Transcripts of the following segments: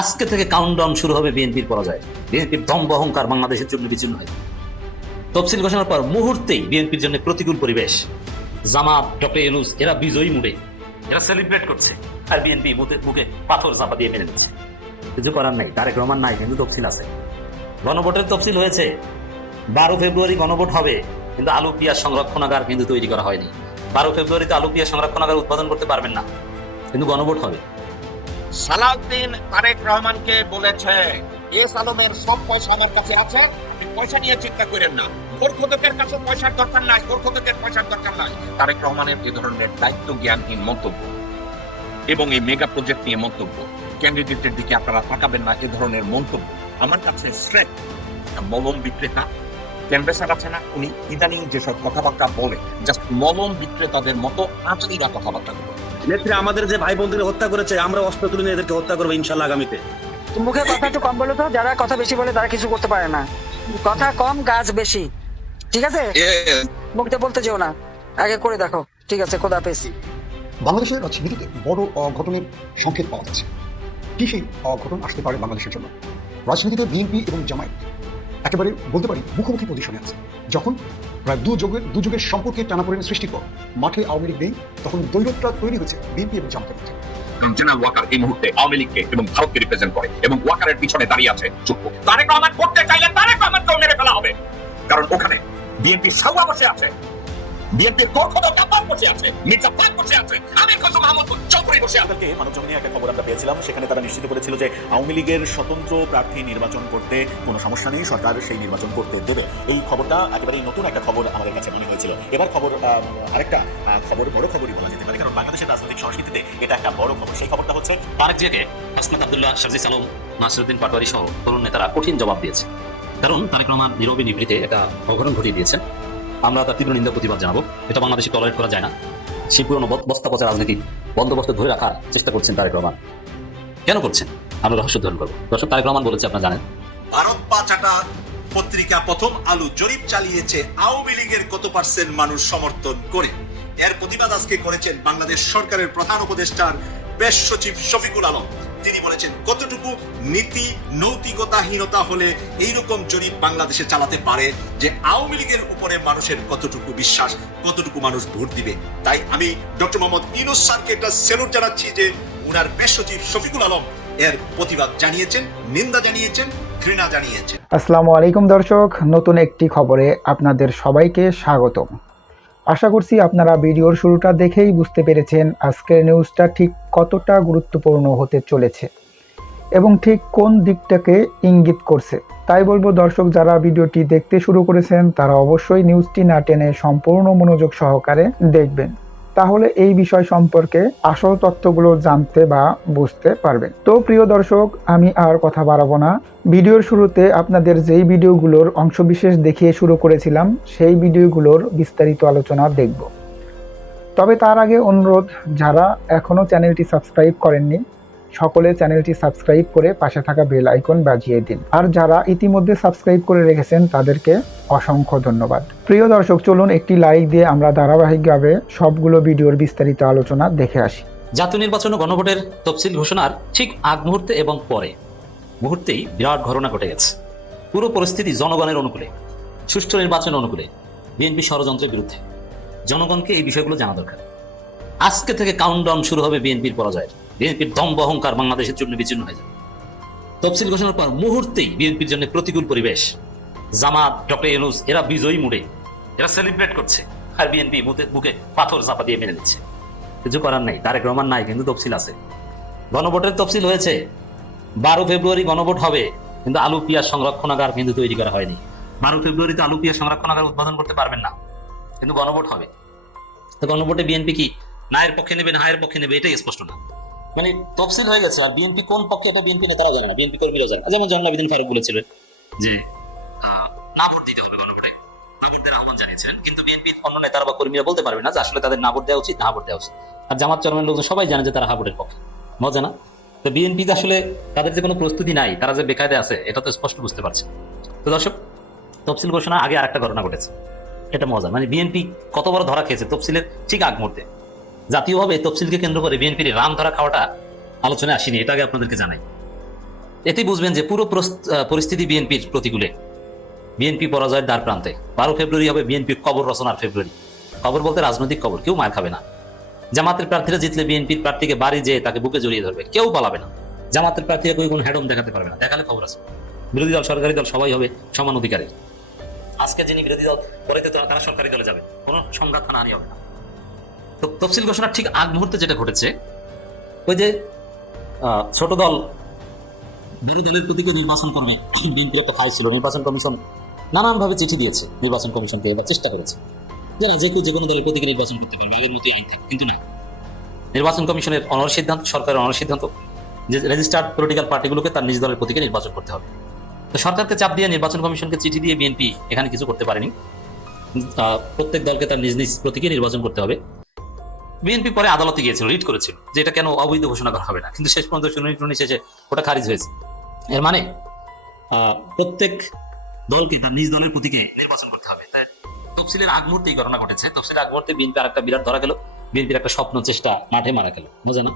আজকে থেকে কাউন্টডাউন শুরু হবে বিএনপির পরাজয়। বিএনপির দম্ভ অহংকার বাংলাদেশের জন্য বিচ্ছিন্ন হয়। তফসিল ঘোষণার পর মুহূর্তেই বিএনপির জন্য প্রতিকূল পরিবেশ। জামাত, ডক্টর ইউনূস এরা বিজয়ী মুডে, এরা সেলিব্রেট করছে, আর বিএনপি বুকে পাথর চাপা দিয়ে মেনে নিচ্ছে। কিছু করার নাই, তারেক রহমান নাই, কিন্তু তফসিল আছে। গণভোটের তফসিল হয়েছে, 12 ফেব্রুয়ারি গণভোট হবে, কিন্তু আলু পিঁয়াজ সংরক্ষণাগার কিন্তু তৈরি করা হয়নি। 12 ফেব্রুয়ারিতে আলু পিঁয়াজ সংরক্ষণাগার উৎপাদন করতে পারবেন না, কিন্তু গণভোট হবে। সালাউদ্দিন তারেক রহমানকে বলেছে, এস আলমের সব পয়সা আমার কাছে আছে, আপনি পয়সা নিয়ে চিন্তা করেন না, গোরখোদকের কাছে পয়সার দরকার নাই, গোরখোদকের পয়সার দরকার নাই। তারেক রহমানের এ ধরনের দায়িত্ব জ্ঞানহীন মন্তব্য এবং এই মেগা প্রজেক্ট নিয়ে মন্তব্য, ক্যান্ডিডেটের দিকে আপনারা তাকাবেন না, এ ধরনের মন্তব্য আমার কাছে স্ট্রেট মলম বিক্রেতা ক্যানভেসার আছে না, উনি ইদানিং যেসব কথাবার্তা বলে জাস্ট মলম বিক্রেতাদের মতো আচারিরা কথাবার্তা বলে। নেত্রী আমাদের যে ভাই বোনদের হত্যা করেছে, আমরা অস্ত্র তুলে নিয়ে এদেরকে হত্যা করবো ইনশাল্লাহ আগামীতে। মুখে কথা একটু কম বলো তো, যারা কথা বেশি বলে তারা কিছু করতে পারে না। কথা কম, কাজ বেশি, ঠিক আছে? মুখে বলতে যেও না, আগে করে দেখো, ঠিক আছে? খোদা হাফেজ। বাংলাদেশের রাজনীতিতে বড় অঘটনের সংকেত পাওয়া যাচ্ছে। কি সেই অঘটন আসতে পারে বাংলাদেশের জন্য? রাজনীতিতে বিএনপি এবং জামায়াত একেবারে বলতে পারি মুখোমুখি পজিশনে আছে। যখন প্রায় দুযুগের সম্পর্কে টানাপোড়েন সৃষ্টির পর মাঠে আওয়ামী লীগ নেই, তখন দ্বৈরথটা তৈরি হয়েছে বিএনপি এবং জামাতের মধ্যে। জেনারেল ওয়াকার এই মুহূর্তে আওয়ামী লীগকে এবং ভারতকে রিপ্রেজেন্ট করে এবং ওয়াকারের পিছনে দাঁড়িয়ে আছে চুপ। তারেক রহমান করতে চাইলে তারেক রহমানকেও মেরে ফেলা হবে, কারণ ওখানে বিএনপি সাউয়া বসে আছে, বিএনপির গোরখোদক আব্বাস বসে আছে, মির্জা ফারুক বসে আছে, আমির খসরু মাহমুদ চৌধুরী বসে আছে। মানবজমিনে একটা খবর আমরা পেয়েছিলাম, সেখানে তারা নিশ্চিত করেছিল যে আওয়ামী লীগের স্বতন্ত্র প্রার্থী নির্বাচন করতে কোনো সমস্যা নেই, সরকার সেই নির্বাচন করতে দেবে। এই খবরটা একেবারেই নতুন একটা খবর আমাদের কাছে মনে হয়েছিল। এবার খবর আরেকটা খবর, বড় খবরই বলা যেতে পারে, কারণ বাংলাদেশের রাজনৈতিক সংস্কৃতিতে এটা একটা বড় খবর। সেই খবরটা হচ্ছে তারেক জিয়াকে হাসনাত আব্দুল্লাহ, শারজিস আলম, নাসিরউদ্দিন পাটোয়ারি সহ তরুণ নেতারা কঠিন জবাব দিয়েছে। কারণ তারেক রহমান নীরবে নিভৃতে একটা অঘটন ঘটিয়ে দিয়েছেন। আমরা তার তীব্র নিন্দা প্রতিবাদ জানাবো। এটা বাংলাদেশে টলারেট করা যায় না। সেই পুরনো বস্তা পচা রাজনীতির বন্দোবস্ত ধরে রাখার চেষ্টা করছেন তারেক রহমান। কেন করছেন আমরা রহস্য উদ্ধার করবো। দর্শক, তারেক রহমান বলেছে, আপনারা জানেন, ভারত পাচাটা পত্রিকা প্রথম আলু জরিপ চালিয়েছে আওয়ামী লীগের কত পার্সেন্ট মানুষ সমর্থন করে। এর প্রতিবাদ আজকে করেছেন বাংলাদেশ সরকারের প্রধান উপদেষ্টার প্রেস সচিব শফিকুল আলম। তিনি বলেছেন, কতটুকু নীতি নৈতিকতাহীনতা হলে এইরকম জরিপ বাংলাদেশে চালাতে পারে, যে আওয়ামী লীগের উপরে মানুষের কতটুকু বিশ্বাস, কতটুকু মানুষ ভোট দিবে। তাই আমি ডক্টর মোহাম্মদ ইউনূস স্যারকে একটা স্যালুট জানাচ্ছি যে উনার প্রেস সচিব শফিকুল আলম এর প্রতিবাদ জানিয়েছেন, নিন্দা জানিয়েছেন, ঘৃণা জানিয়েছেন। আসসালামু আলাইকুম দর্শক, নতুন একটি খবরে আপনাদের সবাইকে স্বাগতম। আশা করছি আপনারা ভিডিওর শুরুটা দেখেই বুঝতে পেরেছেন আজকের নিউজটা ঠিক কতটা গুরুত্বপূর্ণ হতে চলেছে এবং ঠিক কোন দিকটাকে ইঙ্গিত করছে। তাই বলবো দর্শক, যারা ভিডিওটি দেখতে শুরু করেছেন তারা অবশ্যই নিউজটি না টেনে সম্পূর্ণ মনোযোগ সহকারে দেখবেন, তাহলে এই বিষয় সম্পর্কে আসল তথ্যগুলো জানতে বা বুঝতে পারবেন। তো প্রিয় দর্শক, আমি আর কথা বাড়াবো না। ভিডিওর শুরুতে আপনাদের যেই ভিডিওগুলোর অংশবিশেষ দেখিয়ে শুরু করেছিলাম, সেই ভিডিওগুলোর বিস্তারিত আলোচনা দেখব। তবে তার আগে অনুরোধ, যারা এখনও চ্যানেলটি সাবস্ক্রাইব করেননি সকলে চ্যানেলটি সাবস্ক্রাইব করে পাশে থাকা বেল আইকন বাজিয়ে দিন, আর যারা ইতিমধ্যে সাবস্ক্রাইব করে রেখেছেন তাদেরকে অসংখ্য ধন্যবাদ। প্রিয় দর্শক, চলুন একটি লাইক দিয়ে আমরা ধারাবাহিকভাবে সবগুলো ভিডিওর বিস্তারিত আলোচনা দেখে আসি। জাতীয় নির্বাচন ও গণভোটের তফসিল ঘোষণার ঠিক আগ মুহূর্তে এবং পরে মুহূর্তেই বিরাট ঘটনা ঘটে গেছে। পুরো পরিস্থিতি জনগণের অনুকূলে, সুষ্ঠু নির্বাচন অনুকূলে, বিএনপি ষড়যন্ত্রের বিরুদ্ধে। জনগণকে এই বিষয়গুলো জানা দরকার। আজকে থেকে কাউন্টডাউন শুরু হবে বিএনপির পরাজয়ের। বিএনপির দম্ভ অহংকার বাংলাদেশের জন্য বিচ্ছিন্ন হয়ে যাবে। তফসিল ঘোষণার পর মুহূর্তেই বিএনপির জন্য প্রতিকূল পরিবেশ। জামাত, ডক্টর ইউনূস এরা বিজয়ী মুডে, এরা সেলিব্রেট করছে, আর বিএনপি বুকে পাথর চাপা দিয়ে মেনে নিচ্ছে। কিছু করার নাই, তারেক রহমান নাই, কিন্তু তফসিল আছে। গণভোটের তফসিল হয়েছে, 12 ফেব্রুয়ারি গণভোট হবে, কিন্তু আলু পিঁয়াজ সংরক্ষণাগার কিন্তু তৈরি করা হয়নি। 12 ফেব্রুয়ারিতে আলু পিঁয়াজ সংরক্ষণাগার উৎপাদন করতে পারবেন না, কিন্তু গণভোট হবে। তো গণভোটে বিএনপি কি নায়ের পক্ষে নেবে না হায়ের পক্ষে নেবে, এটাই স্পষ্ট না। মানে তফসিল হয়ে গেছে, আর বিএনপি কোন পক্ষে এটা বিএনপি নেতারা জানে না, বিএনপি কর্মীরা জানে। যেমন জয়নুল আবেদিন ফারুক বলেছিলেন যে না ভোট দিতে হবে, গণভোটে না ভোট দেওয়ার আহ্বান জানিয়েছিলেন, কিন্তু বিএনপি অন্য নেতারা বা কর্মীরা বলতে পারবে না যে আসলে তাদের না ভোট দেওয়া উচিত, না ভোট দেওয়া উচিত। আর জামাত চরমের লোকজন সবাই জানে যে তারা হা ভোটের পক্ষে। মজা না? তো বিএনপি আসলে তাদের যে কোনো প্রস্তুতি নাই, তারা যে বেকায়দে আছে, এটা তো স্পষ্ট বুঝতে পারছে। তো দর্শক, তফসিল ঘোষণার আগে আরেকটা ঘটনা ঘটেছে, এটা মজা। মানে বিএনপি কত বড় ধরা খেয়েছে তফসিলের ঠিক আগ মুহূর্তে। জাতীয়ভাবে তফসিলকে কেন্দ্র করে বিএনপির রাম ধরা খাওয়াটা আলোচনায় আসেনি, এটা আগে আপনাদেরকে জানাই। এতে বুঝবেন যে পুরো পরিস্থিতি বিএনপির প্রতিকূলে। বিএনপি পরাজয়ের দ্বার প্রান্তে। 12 ফেব্রুয়ারি হবে বিএনপির কবর রচনার ফেব্রুয়ারি। কবর বলতে রাজনৈতিক কবর, কেউ মার খাবে না। জামাতের প্রার্থীরা জিতলে বিএনপির প্রার্থীকে বাড়ি যেয়ে তাকে বুকে জড়িয়ে ধরবে, কেউ পালাবে না। জামাতের প্রার্থীরা কোনো হ্যাডম দেখাতে পারবে না, দেখালে খবর আছে। বিরোধী দল সরকারি দল সবাই হবে সমান অধিকারী। আজকে যিনি বিরোধী দল পরে তারা সরকারি দলে যাবে, কোনো সংঘাত হানাহানি হবে না। তো তফসিল ঘোষণার ঠিক আগ মুহূর্তে যেটা ঘটেছে, ওই যে ছোট দল বিরোধী দলের প্রতীকে নির্বাচন করবে, বিএনপির একটা ফাইল ছিল, নির্বাচন কমিশন নানানভাবে চিঠি দিয়েছে নির্বাচন কমিশনকে, এবার চেষ্টা করেছে যে কোনো দলের প্রতীকে নির্বাচন করতে পারবে আগের মতো আইন থেকে, কিন্তু না। নির্বাচন কমিশনের অনর সিদ্ধান্ত, সরকারের অনর সিদ্ধান্ত যে রেজিস্টার্ড পলিটিক্যাল পার্টিগুলোকে তার নিজ দলের প্রতীকে নির্বাচন করতে হবে। তো সরকারকে চাপ দিয়ে নির্বাচন কমিশনকে চিঠি দিয়ে বিএনপি এখানে কিছু করতে পারেনি। প্রত্যেক দলকে তার নিজ নিজ প্রতীকে নির্বাচন করতে হবে। বিএনপি পরে আদালতে গিয়েছিল, রিট করেছিল যে এটা কেন অবৈধ ঘোষণা করা হবে না, কিন্তু শেষ পর্যন্ত শুনানি শেষে ওটা খারিজ হয়েছে। এর মানে প্রত্যেক দলকে তার নিজ দলের প্রতীকে নির্বাচন করতে হবে। তাই তফসিলের আগ মুহূর্তে এই ঘটনা ঘটেছে। তফসিলের আগ মুহূর্তে বিএনপি আরেকটা বিরাট ধরা গেল, বিএনপির একটা স্বপ্ন চেষ্টা মাঠে মারা গেল, মজা না?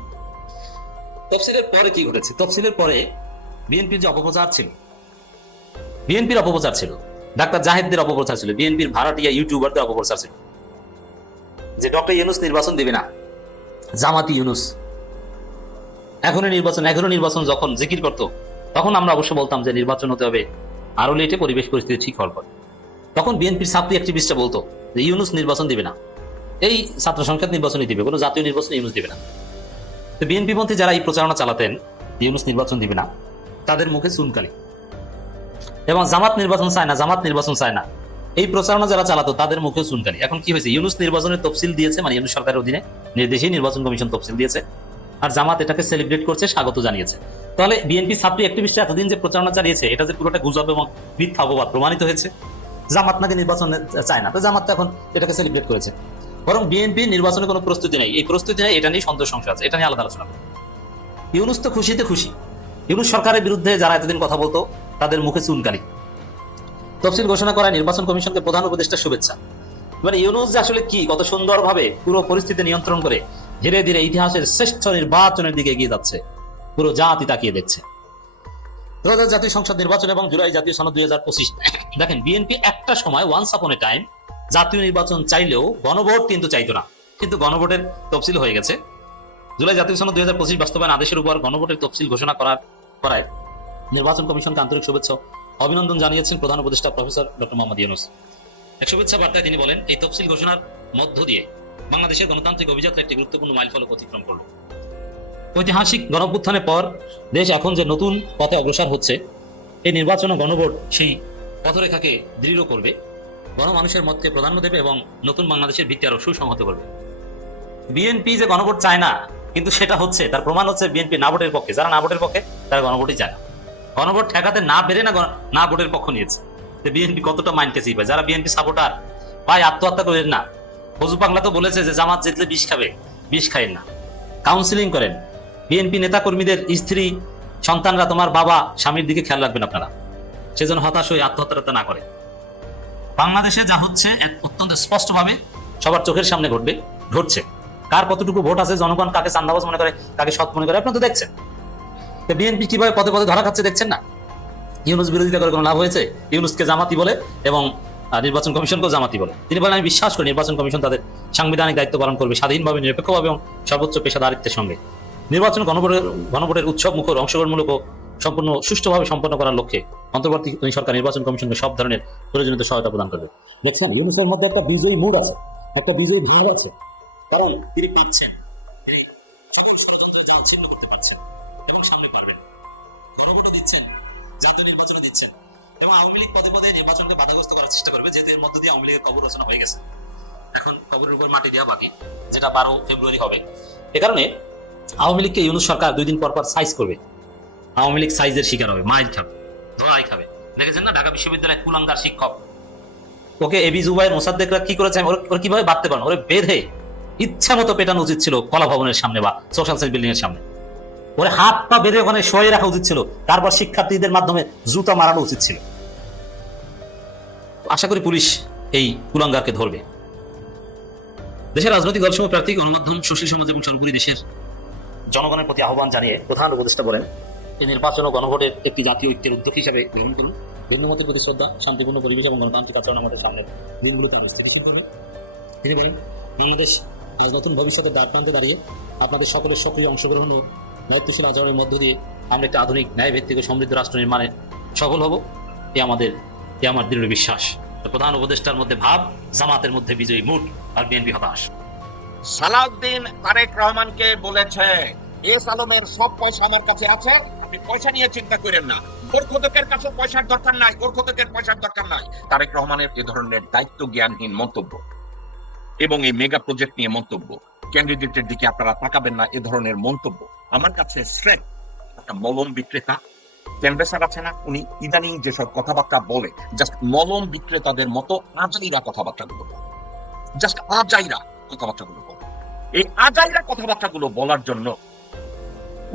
তফসিলের পরে কি ঘটেছে? তফসিলের পরে বিএনপির যে অপপ্রচার ছিল, বিএনপির অপপ্রচার ছিল, ডাক্তার জাহেদদের অপপ্রচার ছিল, বিএনপির ভাড়াটিয়া ইউটিউবারদের অপপ্রচার ছিল যে ডক্টর ইউনূস নির্বাচন দিবে না, জামাতি ইউনূস এখনো নির্বাচন যখন জিকির করতো, তখন আমরা অবশ্য বলতাম যে নির্বাচন হতে হবে আরো লেটে, পরিবেশ পরিস্থিতি ঠিক হওয়ার পর। তখন বিএনপির ছাত্রী অ্যাক্টিভিস্টরা বলতো যে ইউনূস নির্বাচন দিবে না, এই ছাত্র সংসদ নির্বাচনই দিবে, কোনো জাতীয় নির্বাচন ইউনূস দিবে না। তো বিএনপি পন্থী যারা এই প্রচারণা চালাতেন ইউনূস নির্বাচন দিবে না, তাদের মুখে চুনকালি, এবং জামাত নির্বাচন চায় না এই প্রচারণা যারা চালাতো তাদের মুখে চুনকালি। এখন কি হয়েছে? ইউনূস নির্বাচনের তফসিল দিয়েছে, মানে ইউনূস সরকারের অধীনে নির্দেশে নির্বাচন কমিশন তফসিল দিয়েছে, আর জামাত এটাকে সেলিব্রেট করছে, স্বাগত জানিয়েছে। তাহলে বিএনপি ছাত্রী অ্যাক্টিভিস্টরা এতদিন যে প্রচারণা চালিয়েছে, এটা যে পুরোটা গুজব এবং মিথ্যা অপবাদ প্রমাণিত হয়েছে। জামাত নাকি নির্বাচন চায় না, তো জামাত এখন এটাকে সেলিব্রেট করেছে। বরং বিএনপি নির্বাচনে কোনো প্রস্তুতি নেই, এই প্রস্তুতি নেই, এটা নিয়ে সন্তোষ সংশয় আছে, এটা নিয়ে আলাদা আলোচনা করবে। ইউনূস তো খুশিতে খুশি, ইউনূস সরকারের বিরুদ্ধে যারা এতদিন কথা বলতো তাদের মুখে চুনকালি। তফসিল ঘোষণা করায় নির্বাচন কমিশনকে প্রধান উপদেষ্টা শুভেচ্ছা। মানে ইউনূস যে আসলে কি, কত সুন্দরভাবে পুরো পরিস্থিতি নিয়ন্ত্রণ করে ধীরে ধীরে ইতিহাসের শ্রেষ্ঠ নির্বাচনের দিকে এগিয়ে যাচ্ছে, পুরো জাতি তাকিয়ে দেখছে। 2000 জাতীয় সংসদ নির্বাচন এবং জুলাই জাতীয় সনদ 2025। দেখেন, বিএনপি একটা সময় ওয়ান্স আপন এ টাইম জাতীয় নির্বাচন চাইলেও গণভোট কিন্তু চাইতো না, কিন্তু গণভোটের তফসিল হয়ে গেছে। জুলাই জাতীয় সনদ 2025 বাস্তবায়ন আদেশের উপর গণভোটের তফসিল ঘোষণা করায় নির্বাচন কমিশনকে আন্তরিক শুভেচ্ছা অভিনন্দন জানিয়েছেন প্রধান উপদেষ্টা প্রফেসর ডক্টর মোহাম্মদ ইউনূস। এক শুভেচ্ছা বার্তায় তিনি বলেন, এই তফসিল ঘোষণার মধ্য দিয়ে বাংলাদেশের গণতান্ত্রিক অভিযাত্রা একটি গুরুত্বপূর্ণ মাইলফলক অতিক্রম করল। ঐতিহাসিক গণঅভ্যুত্থানের পর দেশ এখন যে নতুন পথে অগ্রসর হচ্ছে, এই নির্বাচন ও গণভোট সেই পথরেখাকে দৃঢ় করবে, গণমানুষের মতকে প্রাধান্য দেবে এবং নতুন বাংলাদেশের ভিত্তি আরো সুসংহত করবে। বিএনপি যে গণভোট চায় না, কিন্তু সেটা হচ্ছে, তার প্রমাণ হচ্ছে বিএনপি না ভোটের পক্ষে। যারা না ভোটের পক্ষে তারা গণভোটই চায় না। গণভোট ঠেকাতে না পেরে না ভোটের পক্ষ নিয়েছে। বিএনপি কতটা মাইন্ডকে চিপায়। যারা বিএনপি সাপোর্টার, ভাই আত্মহত্যা করেন না। ফজু পাগলা তো বলেছে যে জামাত জিতলে বিষ খাবে, বিষ খাইন না, কাউন্সিলিং করেন। বিএনপি নেতা কর্মীদের স্ত্রী সন্তানরা, তোমার বাবা স্বামীর দিকে খেয়াল রাখবেন আপনারা, সেজন্য হতাশ হয়ে আত্মহত্যা না করে। বাংলাদেশে যা হচ্ছে অত্যন্ত স্পষ্টভাবে সবার চোখের সামনে ঘটছে। কার কতটুকু ভোট আছে, জনগণ কাকে চান্দাবাজ মনে করে, কাকে সৎ মনে করে, আপনারা তো দেখছেন। বিএনপি কিভাবে পদে পদে ধরা খাচ্ছে দেখছেন না? ইউনূস বিরোধিতা করে কোনো লাভ হয়েছে? ইউনূসকে জামাতি বলে এবং নির্বাচন কমিশনকেও জামাতি বলে। তিনি বলেন, আমি বিশ্বাস করি নির্বাচন কমিশন তাদের সাংবিধানিক দায়িত্ব পালন করবে স্বাধীনভাবে, নিরপেক্ষভাবে এবং সর্বোচ্চ পেশাদারিত্বের সঙ্গে। নির্বাচন গণভোটের উৎসব মুখর, অংশগ্রহণমূলক ও সম্পূর্ণ সুষ্ঠুভাবে সম্পন্ন করার লক্ষ্যে অন্তর্বর্তী সরকার নির্বাচন কমিশনকে সব ধরনের প্রয়োজনীয় সহায়তা প্রদান করবে। দেখছেন, ইউনূসের মধ্যে একটা বিজয়ী মুড আছে, একটা বিজয়ী ভাব আছে, কারণ তিনি পাচ্ছেন, তিনি সকল ষড়যন্ত্র জাল ছিন্ন করতে পারছেন এবং সামনে পারবেন। গণভোটে দিচ্ছেন, জাতীয় নির্বাচনে দিচ্ছেন, এবং আওয়ামী লীগ পদে পদে নির্বাচনকে বাধাগ্রস্ত করার চেষ্টা করবে, যেহেতু এর মধ্য দিয়ে আওয়ামী লীগের কবর রচনা হয়ে গেছে। এখন কবরের উপর মাটি দেওয়া বাকি, যেটা 12 ফেব্রুয়ারি হবে। এ কারণে আওয়ামী লীগকে ইউনূস সরকার 2 দিন পর সাইজ করবে। আওয়ামী লীগ সাইজের শিকার হবে, মাইল খাবে, ধরাই খাবে। দেখেছেন না ঢাকা বিশ্ববিদ্যালয়ের কুলাঙ্গার শিক্ষক, ওকে এবি জুবাইর মোসাদ্দেকরা কি করেছে, ওর কিভাবে বাঁধতে পারেন? ওরে বেঁধে ইচ্ছা মতো পেটানো উচিত ছিল কলা ভবনের সামনে বা সোশ্যাল সায়েন্স বিল্ডিং এর সামনে। ওরে হাত পা বেঁধে ওখানে শোয়ে রাখা উচিত ছিল, তারপর শিক্ষার্থীদের মাধ্যমে জুতা মারানো উচিত ছিল। আশা করি পুলিশ এই কুলাঙ্গারকে ধরবে। দেশের রাজনৈতিক দলসমূহ, প্রার্থী, গণমাধ্যম, সুশীল সমাজ এবং সর্বোপরি দেশের জনগণের প্রতি আহ্বান জানিয়ে প্রধান উপদেষ্টা বলেন, এই নির্বাচন ও গণভোটের একটি জাতীয় ঐক্যের উদ্যোগ হিসাবে গ্রহণ করুন। ভিন্নমতের প্রতি শ্রদ্ধা, শান্তিপূর্ণ পরিবেশ এবং গণতান্ত্রিক আচরণ আমাদের সামনের দিনগুলোতে আমরা স্থিতিশীল হবে। তিনি বলেন, বাংলাদেশ আজ নতুন ভবিষ্যতের দ্বার প্রান্তে দাঁড়িয়ে আপনাদের সকলের সক্রিয় অংশগ্রহণ ও দায়িত্বশীল আচরণের মধ্য দিয়ে আমরা একটা আধুনিক ন্যায়ভিত্তিক ও সমৃদ্ধ রাষ্ট্র নির্মাণে সফল হব। এ আমার দৃঢ় বিশ্বাস। প্রধান উপদেষ্টার মধ্যে ভাব, জামাতের মধ্যে বিজয়ী মুড, আর বিএনপি হতাশ। সালাউদ্দিন তারেক রহমানকে বলেছে, এস আলমের সব পয়সা আমার কাছে আছে, আপনি পয়সা নিয়ে চিন্তা করেন না, গোরখোদকের কাছে পয়সার দরকার নাই, গোরখোদকের পয়সার দরকার নাই। তারেক রহমানের এ ধরনের দায়িত্ব জ্ঞানহীন মন্তব্য এবং এই মেগা প্রজেক্ট নিয়ে মন্তব্য, ক্যান্ডিডেটের দিকে আপনারা তাকাবেন না, এ ধরনের মন্তব্য আমার কাছে স্রেফ একটা মলম বিক্রেতা ক্যানভেসার আছে না, উনি ইদানিং যেসব কথাবার্তা বলে জাস্ট মলম বিক্রেতাদের মতো আজাইরা কথাবার্তাগুলো বলে, জাস্ট আজাইরা কথাবার্তাগুলো বলে। এই আজাইরা কথাবার্তাগুলো বলার জন্য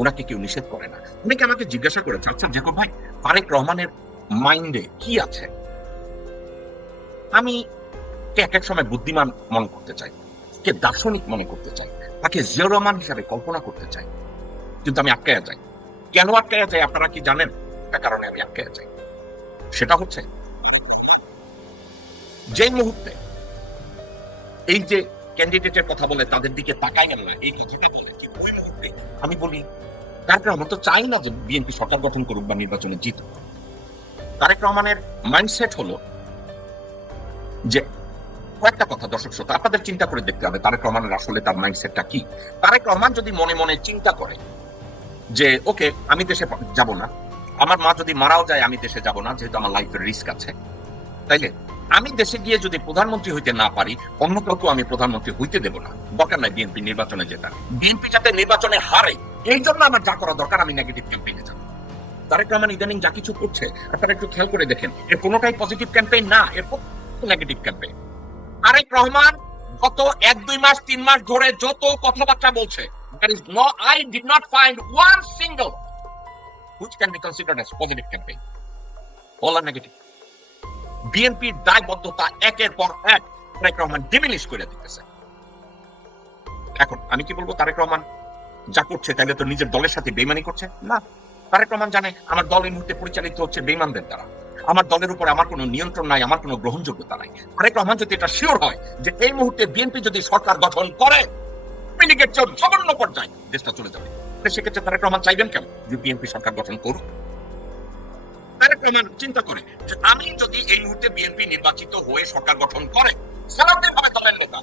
ওনাকে কেউ নিষেধ করে না। অনেকে আমাকে জিজ্ঞাসা করেছে, আচ্ছা জ্যাকব ভাই, তারেক রহমানের মাইন্ডে কি আছে? আমি এক এক সময় বুদ্ধিমান মনে করতে চাই, কে দার্শনিক মনে করতে চাই, তাকে জিয়া রহমান হিসাবে কল্পনা করতে চাই, কিন্তু আমি আটকায়া যাই। কেন আটকায়া যাই আপনারা কি জানেন? একটা কারণে আমি আটকায়া যাই, সেটা হচ্ছে যে মুহূর্তে এই যে ক্যান্ডিডেটের কথা বলে তাদের দিকে তাকাই গেল, এই কথাটা বলে কি ওই মুহূর্তে আমি বলি, তারেক রহমান তো চাই না যে বিএনপি সরকার গঠন করুক বা নির্বাচনে জিতুক। তারেক রহমানের মাইন্ডসেট হলো যে কয়েকটা কথা, দর্শক শ্রোতা আপনাদের চিন্তা করে দেখতে হবে তারেক রহমানের আসলে তার মাইন্ডসেটটা কি। তারেক রহমান যদি মনে মনে চিন্তা করে যে ওকে আমি দেশে যাব না, আমার মা যদি মারাও যায় আমি দেশে যাব না, যেহেতু আমার লাইফের রিস্ক আছে, তাইলে আমি দেশে গিয়ে যদি প্রধানমন্ত্রী হইতে না পারি, অন্য কাউকে আমি প্রধানমন্ত্রী হইতে দেব না, দরকার নাই বিএনপি নির্বাচনে জেতা, বিএনপি যাতে নির্বাচনে হারে এই জন্য আমার যা করা দরকার আমি নেগেটিভ ক্যাম্পেইনে যাব। তারেক রহমান ইদানিং যা কিছু করছে আপনারা একটু খেয়াল করে দেখেন, এর কোনোটাই পজিটিভ ক্যাম্পেইন না, এর নেগেটিভ ক্যাম্পেইন। তারেক রহমান গত 1-2 মাস 3 মাস ধরে যত কথাবার্তা বলছে, there is no, I did not find one single which can be considered as positive campaign. All are negative. বিএনপির দায়বদ্ধতা একের পর এক তারেক রহমান ডিমিনিশ করে দিতেছে। এখন আমি কি বলবো, তারেক রহমান যা করছে তাহলে তো নিজের দলের সাথে বেইমানি করছে না। তারেক রহমান জানে আমার দল এই মুহূর্তে পরিচালিত হচ্ছে বেইমানদের দ্বারা, আমার দলের উপর আমার কোনো নিয়ন্ত্রণ নাই, আমার কোনো গ্রহণযোগ্যতা নাই। তারেক রহমান যদি এটা শিওর হয় যে এই মুহূর্তে বিএনপি যদি সরকার গঠন করে মিনিগেট জঘন্য পর্যায়ে দেশটা চলে যাবে, সেক্ষেত্রে তারেক রহমান চাইবেন কেন যে বিএনপি সরকার গঠন করুক? তারেক রহমান চিন্তা করে যে আমি যদি এই মুহূর্তে বিএনপি নির্বাচিত হয়ে সরকার গঠন করে, সালাউদ্দিন হবে দলের নেতা,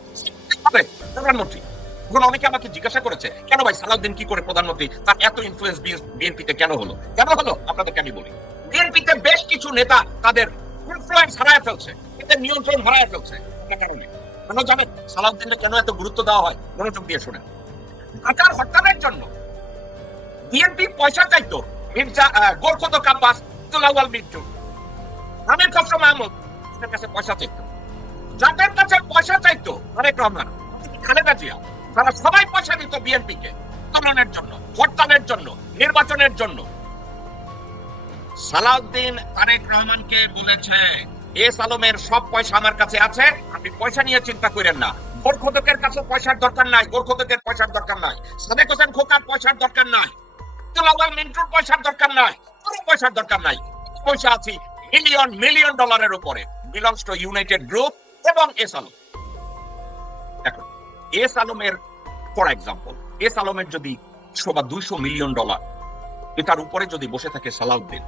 হবে প্রধানমন্ত্রী। এখন অনেকে আমাকে জিজ্ঞাসা করেছে, কেন ভাই সালাউদ্দিন কি করে প্রধানমন্ত্রী, তার এত ইনফ্লুয়েন্স বিএনপিতে কেন হলো? কেন হলো আপনাদেরকে আমি বলি, বিএনপিতে বেশ কিছু নেতা তাদের ইনফ্লুয়েন্স হারায় ফেলছে, এতে নিয়ন্ত্রণ হারায় ফেলছে। কেন জানেন সালাউদ্দিনকে কেন এত গুরুত্ব দেওয়া হয়? মনোযোগ দিয়ে শোনেন। ঢাকার হরতালের জন্য বিএনপি পয়সা চাইতো মির্জা গোরখোদক আব্বাস, আব্দুল মিন্টু, আমির খসরু মাহমুদ তাদের কাছে পয়সা চাইতো। যাদের কাছে পয়সা চাইতো তারেক রহমান, খালেদা জিয়া, তারা সবাই পয়সা দিত বিএনপিকে আন্দোলনের জন্য, হরতালের জন্য, নির্বাচনের জন্য। সালাউদ্দিন তারেক রহমানকে বলেছে, এস আলমের সব পয়সা আমার কাছে আছে, আপনি পয়সা নিয়ে চিন্তা করেন না, গোরখোদকের কাছে পয়সার দরকার নাই, গোরখোদকের পয়সার দরকার নাই, সাদেক হোসেন খোকার পয়সার দরকার নাই, আব্দুল মিন্টুর পয়সার দরকার নাই, কোনো পয়সার দরকার নাই। পয়সা আছে মিলিয়ন মিলিয়ন ডলারের উপরে, বিলংস টু ইউনাইটেড গ্রুপ এবং এস আলম। এখন এস আলমের ফর এক্সাম্পল, এস আলমের যদি 100 বা 200 মিলিয়ন ডলার এটার উপরে যদি বসে থাকে সালাউদ্দিন,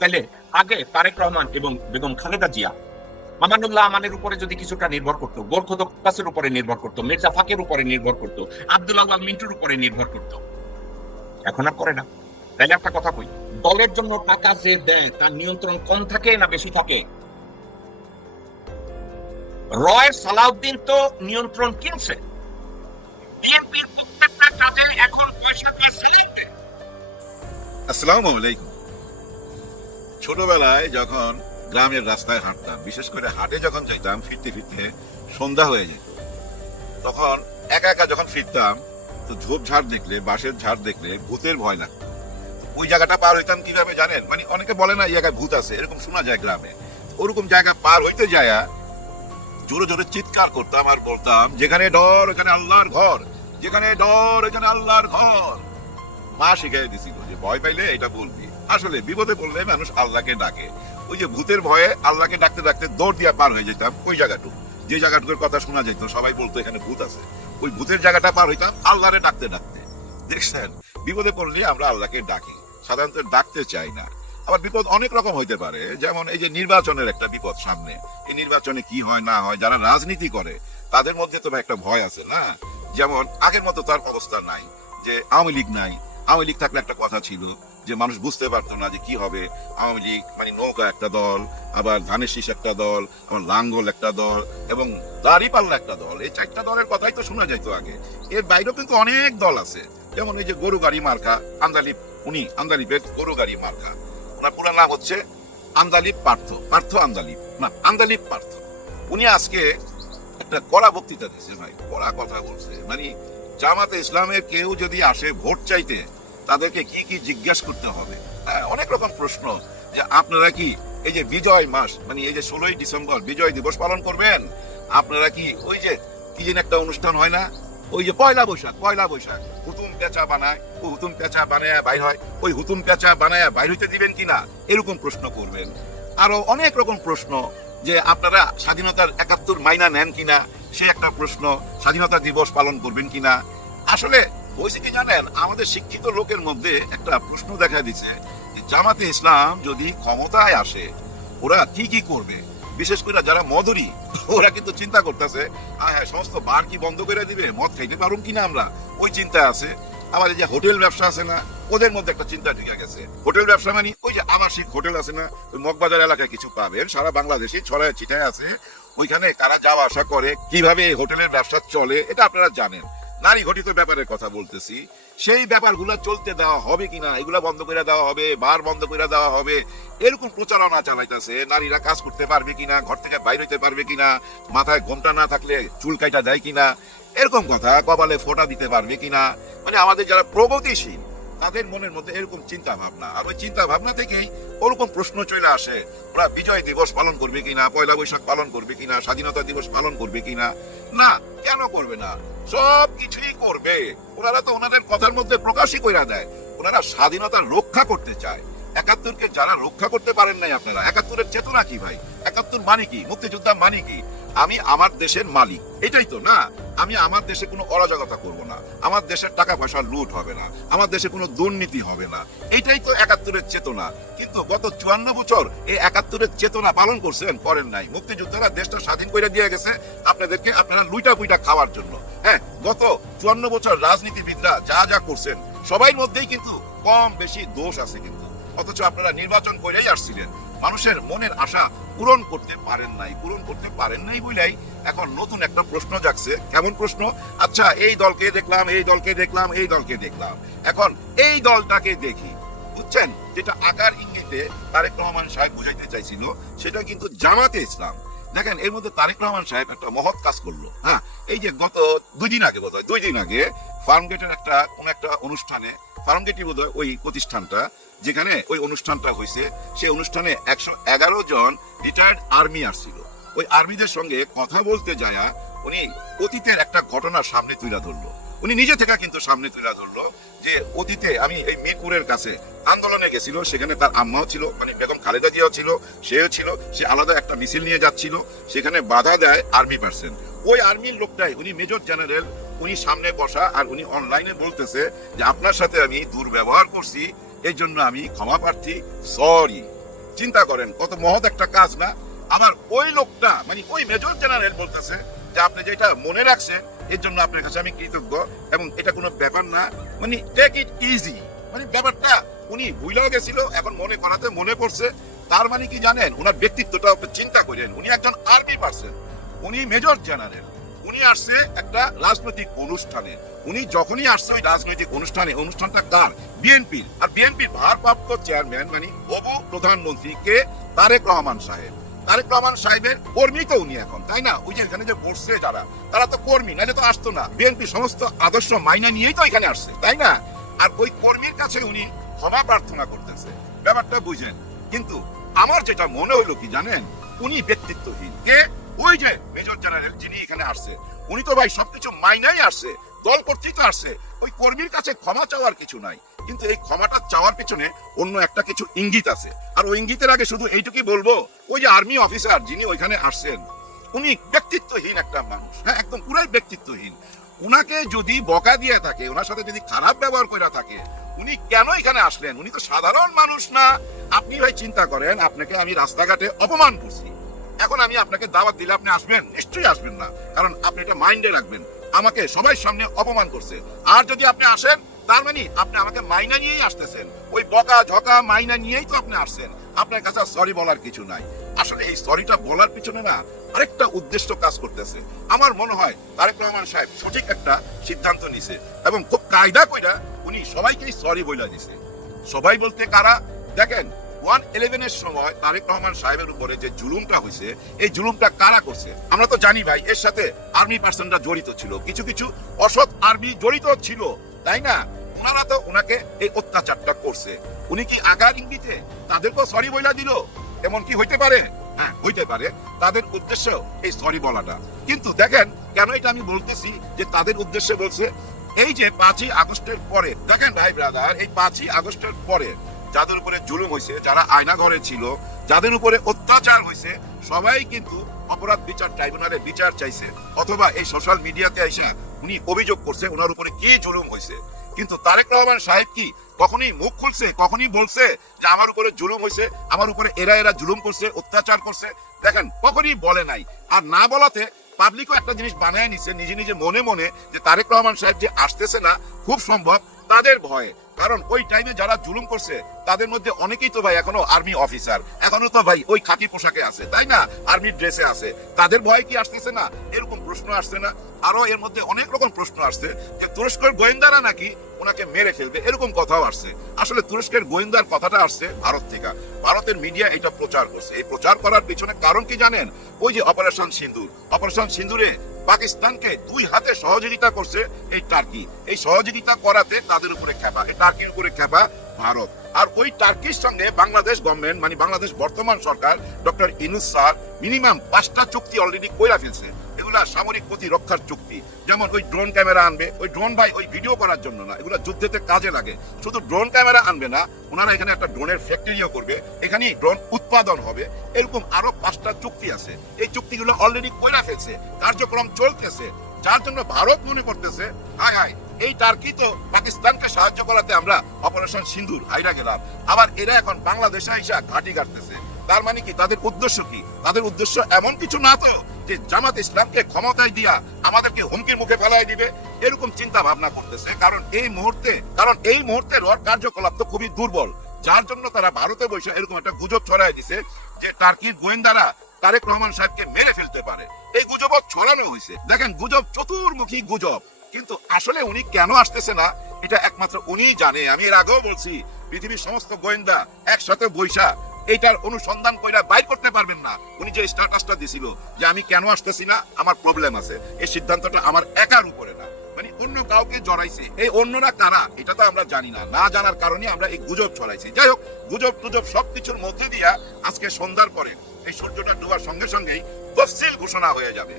তাহলে আগে তারেক রহমান এবং বেগম খালেদা জিয়া আমানুল্লাহ আমানের উপরে যদি কিছুটা নির্ভর করতো, গোরখোদক আব্বাসের উপরে নির্ভর করতো, মির্জা ফাকের উপরে নির্ভর করতো, আব্দুল মিন্টুর উপরে নির্ভর করতো, এখন আর করে না। তাহলে একটা কথা কই, দলের জন্য টাকা যে দেয় তার নিয়ন্ত্রণ কম থাকে না বেশি থাকে? রয় সালাউদ্দিন তো নিয়ন্ত্রণ কিনছে, বিএনপির প্রত্যেকটা কাজে এখন পয়সা দিয়ে সেলিং দেয়। আসসালামু আলাইকুম। ছোটবেলায় যখন গ্রামের রাস্তায় হাঁটতাম, বিশেষ করে হাটে যখন যেতাম, ফিরতে ফিরতে সন্ধ্যা হয়ে যেত, তখন একা একা যখন ফিরতাম তো ঝোপঝাড় দেখলে, বাঁশের ঝাড় দেখলে ভূতের ভয় লাগতো। ওই জায়গাটা পার হইতাম কিভাবে জানেন? মানে অনেকে বলে না এই জায়গায় ভূত আছে, এরকম শোনা যায় গ্রামে। ওরকম জায়গা পার হইতে যায় জোরে জোরে চিৎকার করতাম আর বলতাম, যেখানে ডর ওখানে আল্লাহর ঘর, যেখানে ডর ওখানে আল্লাহর ঘর। মা শিখাই দিছিল যে ভয় পাইলে এটা বলবি। আসলে বিপদে পড়লে মানুষ আল্লাহকে ডাকে। ওই যে ভূতের ভয়ে আল্লাহকে ডাকতে ডাকতে দৌড় দিয়া পার হয়ে যেতাম ওই জায়গাটুকু, যে জায়গাটুকুর কথা শোনা যেত, সবাই বলতো এখানে ভূত আছে, ওই ভূতের জায়গাটা পার হইতাম আল্লাহরে ডাকতে ডাকতে। দেখছেন, বিপদে পড়লে আমরা আল্লাহকে ডাকি, সাধারণত ডাকতে চাই না। আবার বিপদ অনেক রকম হইতে পারে, যেমন এই যে নির্বাচনের একটা বিপদ সামনে, এই নির্বাচনে কি হয় না হয়, যারা রাজনীতি করে তাদের মধ্যে তো একটা ভয় আছে না। যেমন আগের মতো তার অবস্থা নাই, যে আওয়ামী লীগ নাই। আওয়ামী লীগ থাকলে একটা কথা ছিল যে মানুষ বুঝতে পারতো না যে কি হবে। আওয়ামী লীগ মানে নৌকা একটা দল, আবার ধানের শীষ একটা দল, আবার লাঙ্গল একটা দল এবং দাঁড়িপাল্লা একটা দল। এই 4টা দলের কথাই তো শোনা যাইতো আগে। এর বাইরেও কিন্তু অনেক দল আছে, যেমন এই যে গরু গাড়ি মার্কা আন্দালিব, উনি আন্দালিবের গরু গাড়ি মার্কা। ওনার পুরো নাম হচ্ছে আন্দালিব পার্থ, পার্থ আন্দালিব না, আন্দালিব পার্থ। উনি আজকে একটা কড়া বক্তৃতা দিচ্ছে ভাই, কড়া কথা বলছে। মানে জামাতে ইসলামের কেউ যদি আসে ভোট চাইতে, তাদেরকে কি কি জিজ্ঞাসা করতে হবে। অনেক রকম প্রশ্ন, যে আপনারা কি এই যে বিজয় মাস, মানে এই যে 16ই ডিসেম্বর বিজয় দিবস পালন করবেন? আপনারা কি ওই যে কি যেন একটা অনুষ্ঠান হয় না, ওই যে পয়লা বৈশাখ হুতুম পেঁচা বানায়, ও হুতুম পেঁচা বানায় বাইর হয়, ওই হুতুম পেঁচা বানায় বাইর হইতে দিবেন কিনা, এরকম প্রশ্ন করবেন। আরো অনেক রকম প্রশ্ন, যে আপনারা স্বাধীনতার 71 মাইনা নেন কিনা, সে একটা প্রশ্ন। স্বাধীনতা দিবস পালন করবেন কিনা। আসলে হয়েছে কি জানেন, আমাদের শিক্ষিত লোকের মধ্যে একটা প্রশ্ন দেখা দিচ্ছে যে জামাতে ইসলাম যদি ক্ষমতায় আসে ওরা কি কি করবে। বিশেষ করে যারা মদুরি, ওরা কিন্তু চিন্তা করতেছে হ্যাঁ সমস্ত বার কি বন্ধ করে দিবে, মদ খাইতে পারুম কিনা আমরা, ওই চিন্তা আছে। আবার এই যে হোটেল ব্যবসা আছে না, ওদের মধ্যে একটা চিন্তা ঢুকে গেছে। হোটেল ব্যবসা মানে ওই যে আবাসিক হোটেল আছে না, ওই মগবাজার এলাকায় কিছু পাবেন, সারা বাংলাদেশে ছড়ায় ছিটায় আছে। ওইখানে কারা যাওয়া আসা করে, কিভাবে এই হোটেলের ব্যবসা চলে, এটা আপনারা জানেন। নারী ঘটিত ব্যাপারের কথা বলতেছি, সেই ব্যাপারগুলো চলতে দেওয়া হবে কিনা, এগুলা বন্ধ করে দেওয়া হবে, বার বন্ধ করে দেওয়া হবে, এরকম প্রচারণা চালাইতেছে। নারীরা কাজ করতে পারবে কিনা, ঘর থেকে বাইরে হইতে পারবে কিনা, মাথায় ঘোমটা না থাকলে চুল কাইটা দেয় কিনা, এরকম কথা, কপালে ফোঁটা দিতে পারবে কিনা। মানে আমাদের যারা প্রগতিশীল তাদের মনের মধ্যে এরকম চিন্তা ভাবনা, আর ওই চিন্তা ভাবনা থেকেই ওরকম প্রশ্ন চলে আসে, ওরা বিজয় দিবস পালন করবে কিনা, পয়লা বৈশাখ পালন করবে কিনা, স্বাধীনতা দিবস পালন করবে কিনা। না, কেন করবে না? সব কিছুই করবে। ওনারা তো ওনাদের কথার মধ্যে প্রকাশই কইরা দেয়, ওনারা স্বাধীনতা রক্ষা করতে চায়। 71কে যারা রক্ষা করতে পারেন নাই আপনারা, 71-এর চেতনা কি ভাই? 71 মানে কি? মুক্তিযোদ্ধা মানে কি? আমি আমার দেশের মালিক, এটাই তো না? আমি আমার দেশে কোনো অরাজকতা করব না, আমার দেশের টাকা পয়সা লুট হবে না, আমার দেশে কোনো দুর্নীতি হবে না, এইটাই তো 71-এর চেতনা। কিন্তু গত 54 বছর এই 71-এর চেতনা পালন করছেন? করেন নাই। মুক্তিযোদ্ধারা দেশটা স্বাধীন করে দিয়ে গেছে আপনাদেরকে, আপনারা লুইটা পুইটা খাওয়ার জন্য। হ্যাঁ, গত 54 বছর রাজনীতিবিদরা যা যা করছেন সবাই মধ্যেই কিন্তু কম বেশি দোষ আছে, কিন্তু অথচ আপনারা নির্বাচন করেই আসছিলেন, মানুষের মনের আশা পূরণ করতে পারেন নাই বলেই এখন নতুন একটা প্রশ্ন জাগছে। কেমন প্রশ্ন? আচ্ছা, এই দলকে দেখলাম, এখন এই দলটাকে দেখি, বুঝছেন? যেটা আকার ইঙ্গিতে তারেক রহমান সাহেব বুঝাইতে চাইছিল, সেটা কিন্তু জামাতে ইসলাম। দেখেন, এর মধ্যে তারেক রহমান সাহেব একটা মহৎ কাজ করলো। হ্যাঁ, এই যে গত 2 দিন আগে ফার্মগেটের কোন একটা অনুষ্ঠানে, ফার্মগেটই বোধহয় ওই প্রতিষ্ঠানটা, যেখানে ওই অনুষ্ঠানটা হয়েছে, সেই অনুষ্ঠানে 111 জন রিটায়ার্ড আর্মি আসছিল। ওই আর্মিদের সঙ্গে কথা বলতে যায়া উনি অতীতের একটা ঘটনা সামনে তুলে ধরলো। উনি নিজে থেকে কিন্তু সামনে তুলে ধরলো যে অতীতে আমি এই মিরপুরের কাছে আন্দোলনে গেছিল, সেখানে তার আম্মাও ছিল, মানে বেগম খালেদা জিয়াও ছিল, সেও ছিল। সে আলাদা একটা মিছিল নিয়ে যাচ্ছিল, সেখানে বাধা দেয় আর্মি পার্সন। ওই আর্মির লোকটাই, উনি মেজর জেনারেল, উনি সামনে বসা, আর উনি অনলাইনে বলতেছে যে আপনার সাথে আমি দুর্ব্যবহার করছি, এই জন্য আমি ক্ষমা প্রার্থী, সরি। চিন্তা করেন কত মহৎ একটা কাজ না? আবার ওই লোকটা, মানে ওই মেজর জেনারেল বলতেছে যে আপনি যেটা মনে রাখছেন এর জন্য আপনার কাছে আমি কৃতজ্ঞ, এবং এটা কোনো ব্যাপার না, মানে টেক ইট ইজি। মানে ব্যাপারটা উনি ভুলেও গেছিল, এখন মনে করাতে মনে পড়ছে। তার মানে কি জানেন, ওনার ব্যক্তিত্বটা আপনি চিন্তা করেন। উনি একজন আর্মি পার্সন, উনি মেজর জেনারেল, উনি আসছে একটা রাজনৈতিক অনুষ্ঠানে। উনি যখনই আসছে ওই রাজনৈতিক অনুষ্ঠানটা কার? বিএনপির। আর বিএনপির ভারপ্রাপ্ত চেয়ারম্যান মানে প্রধানমন্ত্রী কে? তারেক রহমান সাহেব। তারেক রহমান সাহেবের কর্মী তো উনি এখন, তাই না? ওই যে এখানে যে বসছে যারা, তারা তো কর্মী, নাহলে তো আসতো না। বিএনপি সমস্ত আদর্শ মাইনা নিয়েই তো এখানে আসছে, তাই না? আর ওই কর্মীর কাছে উনি ক্ষমা প্রার্থনা করতেছে, ব্যাপারটা বুঝেন। কিন্তু আমার যেটা মনে হইলো কি জানেন, উনি ব্যক্তিত্বহীন। কে? ওই যে মেজর জেনারেল যিনি এখানে আসছে, উনি তো ভাই সবকিছু মাইনাই আসছে, দল কর্তৃক আসছে। ওই কর্মীর কাছে ক্ষমা চাওয়ার কিছু নাই। কিন্তু এই ক্ষমাটা চাওয়ার পিছনে অন্য একটা কিছু ইঙ্গিত আছে। আর ওই ইঙ্গিতের আগে শুধু এইটুকুই বলবো, ওই যে আর্মি অফিসার যিনি ওইখানে আসছেন, উনি ব্যক্তিত্বহীন একটা মানুষ, হ্যাঁ একদম পুরাই ব্যক্তিত্বহীন। উনাকে যদি বকা দিয়ে থাকে, ওনার সাথে যদি খারাপ ব্যবহার করে থাকে, উনি কেন এখানে আসলেন? উনি তো সাধারণ মানুষ না। আপনি ভাই চিন্তা করেন, আপনাকে আমি রাস্তাঘাটে অপমান করছি, এখন আমি আপনাকে দাওয়াত দিলে আপনি আসবেন? নিশ্চয়ই আসবেন না, কারণ আপনি এটা মাইন্ডে রাখবেন, আমাকে সবাই সামনে অপমান করছে। আর যদি আপনি আসেন, তার মানে আপনি আমাকে মাইনা নিয়েই আসতেছেন, ওই বকা ঝকা মাইনা নিয়েই তো আপনি আসছেন। আপনার কাছে সরি বলার কিছু নাই। আসলে এই সরিটা বলার পিছনে না আরেকটা উদ্দেশ্য কাজ করতেছে। আমার মনে হয় তারেক রহমান সাহেব সঠিক একটা সিদ্ধান্ত নিছে এবং খুব কায়দা কইরা উনি সবাইকেই সরি বইলা দিছে। সবাই বলতে কারা? দেখেন 111 এর সময় তারেক রহমান সাহেবের উপরে যে জুলুমটা হয়েছে, এই জুলুমটা কারা করছে আমরা তো জানি ভাই। এর সাথে আর্মি পার্সনরা জড়িত ছিল, কিছু কিছু অসৎ আর্মি জড়িত ছিল, তাই না? ওনারা তো ওনাকে এই অত্যাচারটা করছে। উনি কি আগার ইঙ্গিতে তাদেরকেও সরি বইলা দিল? এমন কি হইতে পারে? হ্যাঁ হইতে পারে, তাদের উদ্দেশ্য এই সরি বলাটা। কিন্তু দেখেন কেন এটা আমি বলতেছি যে তাদের উদ্দেশ্যে বলছে। এই যে 5ই আগস্টের পরে, দেখেন ভাই ব্রাদার, এই 5ই আগস্টের পরে যাদের উপরে জুলুম হয়েছে, যারা আয়না ঘরে ছিল, যাদের উপরে অত্যাচার হয়েছে, সবাই কিন্তু অপরাধ বিচার ট্রাইব্যুনালে বিচার চাইছে, অথবা এই সোশ্যাল মিডিয়াতে আইসা উনি অভিযোগ করছে ওনার উপরে কি জুলুম হয়েছে। কিন্তু তারেক রহমান সাহেব কি কখনই মুখ খুলছে, কখনই বলছে যে আমার উপরে জুলুম হয়েছে, আমার উপরে এরা এরা জুলুম করছে, অত্যাচার করছে? দেখেন কখনই বলে নাই। আর না বলাতে পাবলিকও একটা জিনিস বানায় নিছে নিজে নিজে মনে মনে, যে তারেক রহমান সাহেব যে আসতেছে না, খুব সম্ভব তাদের ভয়ে। কারণ ওই টাইমে যারা জুলুম করছে তাদের মধ্যে অনেকেই তো ভাই এখনো আর্মি অফিসার, এখনো তো ভাই ওই খাকি পোশাকে আছে, তাই না? আর্মির ড্রেসে আছে। তাদের ভয় কি আসতেছে না? এরকম প্রশ্ন আসছে না? আরো এর মধ্যে অনেক রকম প্রশ্ন আসছে যে তুরস্কের গোয়েন্দারা নাকি ওনাকে মেরে ফেলবে, এরকম কথাও আসছে। আসলে তুরস্কের গোয়েন্দার কথাটা আসছে ভারত থেকে, ভারতের মিডিয়া এটা প্রচার করছে। এই প্রচার করার পিছনে কারণ কি জানেন? ওই যে অপারেশন সিন্দুর, অপারেশন সিন্দুরে পাকিস্তানকে 2 হাতে সহযোগিতা করছে এই টার্কি। এই সহযোগিতা করাতে তাদের উপরে খেপা, এই টার্কির উপরে খেপা ভারত। আর ওই টার্কির সঙ্গে বাংলাদেশ গভর্নমেন্ট, মানে বাংলাদেশ বর্তমান সরকার, ডক্টর ইউনূস স্যার মিনিমাম 5টা চুক্তি অলরেডি কইরা ফেলছে। এগুলা সামরিক প্রতিরক্ষার চুক্তি। যেমন ওই ড্রোন ক্যামেরা আনবে, ওই ড্রোন ভাই ওই ভিডিও করার জন্য না, এগুলো যুদ্ধেতে কাজে লাগে। শুধু ড্রোন ক্যামেরা আনবে না, ওনারা এখানে একটা ড্রোনের ফ্যাক্টরিও করবে, এখানেই ড্রোন উৎপাদন হবে। এরকম আরো 5টা চুক্তি আছে। এই চুক্তিগুলো অলরেডি কইরা ফেলছে, কার্যক্রম চলতেছে। যার জন্য ভারত মনে করতেছে হায় হায়, এই টার্কি তো পাকিস্তানকে সাহায্য করাতে আমরা অপারেশন সিন্দুর হাইরা গেলাম, আবার এরা এখন বাংলাদেশে এসে ঘাঁটি কাটতেছে। তার মানে কি? তাদের উদ্দেশ্য কি? তাদের উদ্দেশ্য এমন কিছু না তো যে জামাত ইসলামকে ক্ষমতায় দিয়া আমাদেরকে হুমকির মুখে ফেলাই দিবে, এরকম চিন্তা ভাবনা করতেছে। কারণ এই মুহূর্তে রড কার্যকলাপ তো খুবই দুর্বল, যার জন্য তারা ভারতে বসে এরকম একটা গুজব ছড়াই দিছে যে টার্কির গোয়েন্দারা তারেক রহমান সাহেবকে মেরে ফেলতে পারে। এই গুজব ছড়ানো হয়েছে। দেখেন গুজব চতুর্মুখী গুজব, কিন্তু আসলে উনি কেন আসতেছে না এটা একমাত্র উনিই জানে। আমি এর আগেও বলছি, পৃথিবীর সমস্ত গোয়েন্দা একসাথে বৈশা এইটার অনুসন্ধান কইরা বাইর করতে পারবেন না। উনি যে স্ট্যাটাসটা দিছিল যে আমি কেন আসতেছি না, আমার প্রবলেম আছে, এই সিদ্ধান্তটা আমার একার উপরে না, মানে অন্য কাউকে জড়াইছে। এই অন্যরা কারা এটা তো আমরা জানি না, না জানার কারণে আমরা এই গুজব ছড়াইছি। যাই হোক, গুজব টুজব সবকিছুর মধ্যে দিয়া আজকে সন্ধ্যার পরে এই সূর্যটা ডোবার সঙ্গে সঙ্গেই তফসিল ঘোষণা হয়ে যাবে।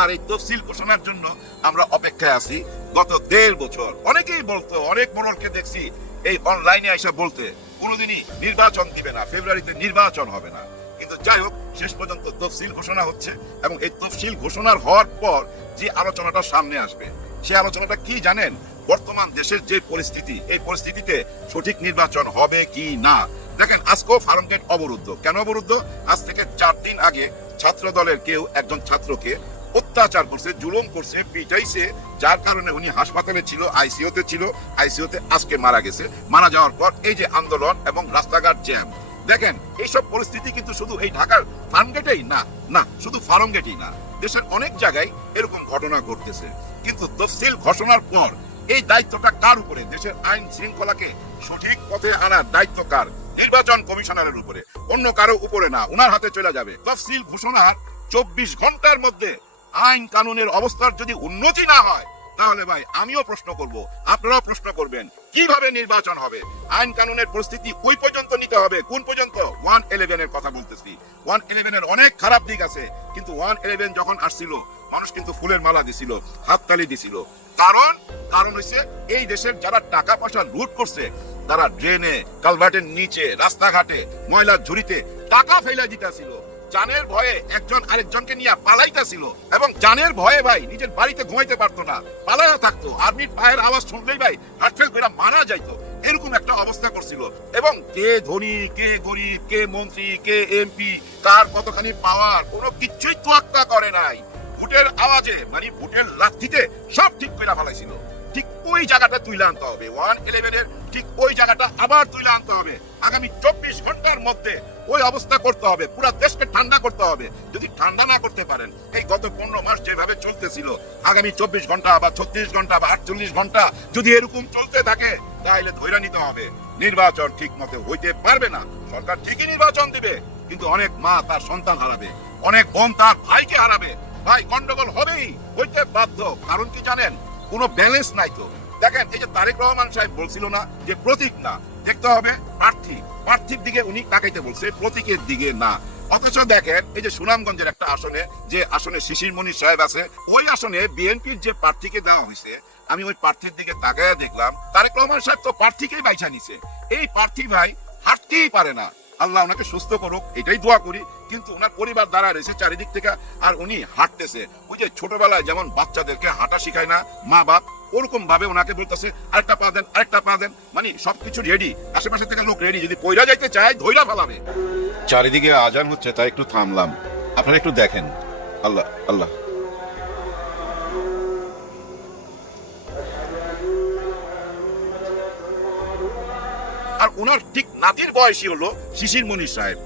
আর এই তফসিল ঘোষণার জন্য আমরা অপেক্ষায় আছি গত 1.5 বছর। অনেকেই বলতো, অনেক মোড়লকে দেখছি এই অনলাইনে এসে বলতে কোনোদিনই নির্বাচন দিবে না, ফেব্রুয়ারিতে নির্বাচন হবে না। কিন্তু যাই হোক, শেষ পর্যন্ত তফসিল ঘোষণা হচ্ছে এবং এই তফসিল ঘোষণার হওয়ার পর যে আলোচনাটা সামনে আসবে, সেই আলোচনাটা কি জানেন? বর্তমান দেশের যে পরিস্থিতি, এই পরিস্থিতিতে সঠিক নির্বাচন হবে কি না। দেখেন আজকেও ফার্মগেট অবরুদ্ধ। কেন অবরুদ্ধ? আজ থেকে 4 দিন আগে ছাত্র দলের কেউ একজন ছাত্রকে অত্যাচার করছে, জুলুম করছে, পিটাইছে, যার কারণে উনি হাসপাতালে ছিল, আইসিইউতে ছিল, আইসিইউতে আজকে মারা গেছে। মারা যাওয়ার পর এই যে আন্দোলন এবং রাস্তাঘাট জ্যাম, দেখেন এইসব পরিস্থিতি কিন্তু শুধু এই ঢাকার ফার্মগেটেই না, শুধু ফার্মগেটেই না, দেশের অনেক জায়গায় এরকম ঘটনা ঘটতেছে। কিন্তু তফসিল ঘোষণার পর এই দায়িত্বটা কার উপরে? দেশের আইন শৃঙ্খলাকে সঠিক পথে আনার দায়িত্ব কার? নির্বাচন কমিশনারের উপরে, অন্য কারো উপরে না, ওনার হাতে চলে যাবে। তফসিল ঘোষণার 24 ঘন্টার মধ্যে আইন কানুনের অবস্থার যদি উন্নতি না হয়, তাহলে ভাই আমিও প্রশ্ন করব, আপনারাও প্রশ্ন করবেন, কিভাবে নির্বাচন হবে? আইন কানুনের পরিস্থিতি ওই পর্যন্ত নিতে হবে। কোন পর্যন্ত? 111 এর কথা বলতেছি। 111 এর অনেক খারাপ দিক আছে, কিন্তু 111 যখন আসছিল মানুষ কিন্তু ফুলের মালা দিছিল, হাততালি দিছিল। কারণ হচ্ছে এই দেশের যারা টাকা পয়সা লুট করছে তারা ড্রেনে, কালভার্টের নিচে, রাস্তাঘাটে, ময়লার ঝুড়িতে টাকা ফেলে দিতেছিল। জানের ভয়ে একজন আরেকজনকে নিয়ে পালাইতেছিল এবং জানের ভয়ে ভাই নিজের বাড়িতে ঘুমাইতে পারতো না, পালায়া থাকতো। আর্মির পায়ের আওয়াজ শুনলেই ভাই হার্টফেল করে মারা যাইতো। এরকম একটা অবস্থা করছিল। এবং কে ধনী, কে গরিব, কে মন্ত্রী, কে এমপি, কার কতখানি পাওয়ার, কোনো কিচ্ছুই তোয়াক্কা করে নাই। ভোটের আওয়াজে মানে ভোটের লাঠিতে সব ঠিক করে ফেলাইছিল। ঠিক ওই জায়গাটা তুলে আনতে হবে, 111 ঠিক ওই জায়গাটা আবার তুলে আনতে হবে। আগামী 24 ঘন্টার মধ্যে ওই অবস্থা করতে হবে, পুরো দেশকে ঠান্ডা করতে হবে। যদি ঠান্ডা না করতে পারেন, এই গত 15 মাস যেভাবে চলতেছিল, আগামী 24 ঘন্টা বা 36 ঘন্টা বা 48 ঘন্টা যদি এরকম চলতে থাকে, তাহলে ধৈর্য নিতে হবে। নির্বাচন ঠিক মতো হইতে পারবে না। সরকার ঠিকই নির্বাচন দিবে, কিন্তু অনেক মা তার সন্তান হারাবে, অনেক বোন তার ভাইকে হারাবে। ভাই গন্ডগোল হবেই, হইতে বাধ্য। কারণ কি জানেন, কোনো ব্যালেন্স নাই তো। দেখেন, এই যে তারেক রহমান সাহেব বলছিল না যে প্রতীক না, দেখতে হবে প্রার্থী। প্রার্থীর দিকে উনি তাকাইতে বলছে, প্রতীকের দিকে না। অথচ দেখেন, এই যে সুনামগঞ্জের একটা আসনে, যে আসনে শিশির মনির সাহেব আছে, ওই আসনে বিএনপির যে প্রার্থীকে দেওয়া হয়েছে, আমি ওই প্রার্থীর দিকে তাকাইয়া দেখলাম তারেক রহমান সাহেব তো প্রার্থীকেই বাইছা নিছে। এই প্রার্থী ভাই হাঁটতেই পারে না। আল্লাহ ওনাকে সুস্থ করুক, এটাই দোয়া করি। কিন্তু ওনার পরিবার দ্বারা রয়েছে চারিদিক থেকে, আর উনি হাঁটতেছে। ওই যে ছোটবেলায় যেমন বাচ্চাদেরকে হাঁটা শিখায় না মা বাপ, ওরকম ভাবে ওনাকে বলতেছে আরেকটা পা দেন, আরেকটা পা দেন। মানে সবকিছু রেডি, আশেপাশে থেকে লোক রেডি, যদি পয়রা যাইতে চায় ধৈরা ফেলাবে। চারিদিকে আজান হচ্ছে, তাই একটু থামলাম, আপনারা একটু দেখেন। আল্লাহ আল্লাহ। আর ওনার ঠিক নাতির বয়সী হলো শিশির মনির সাহেব।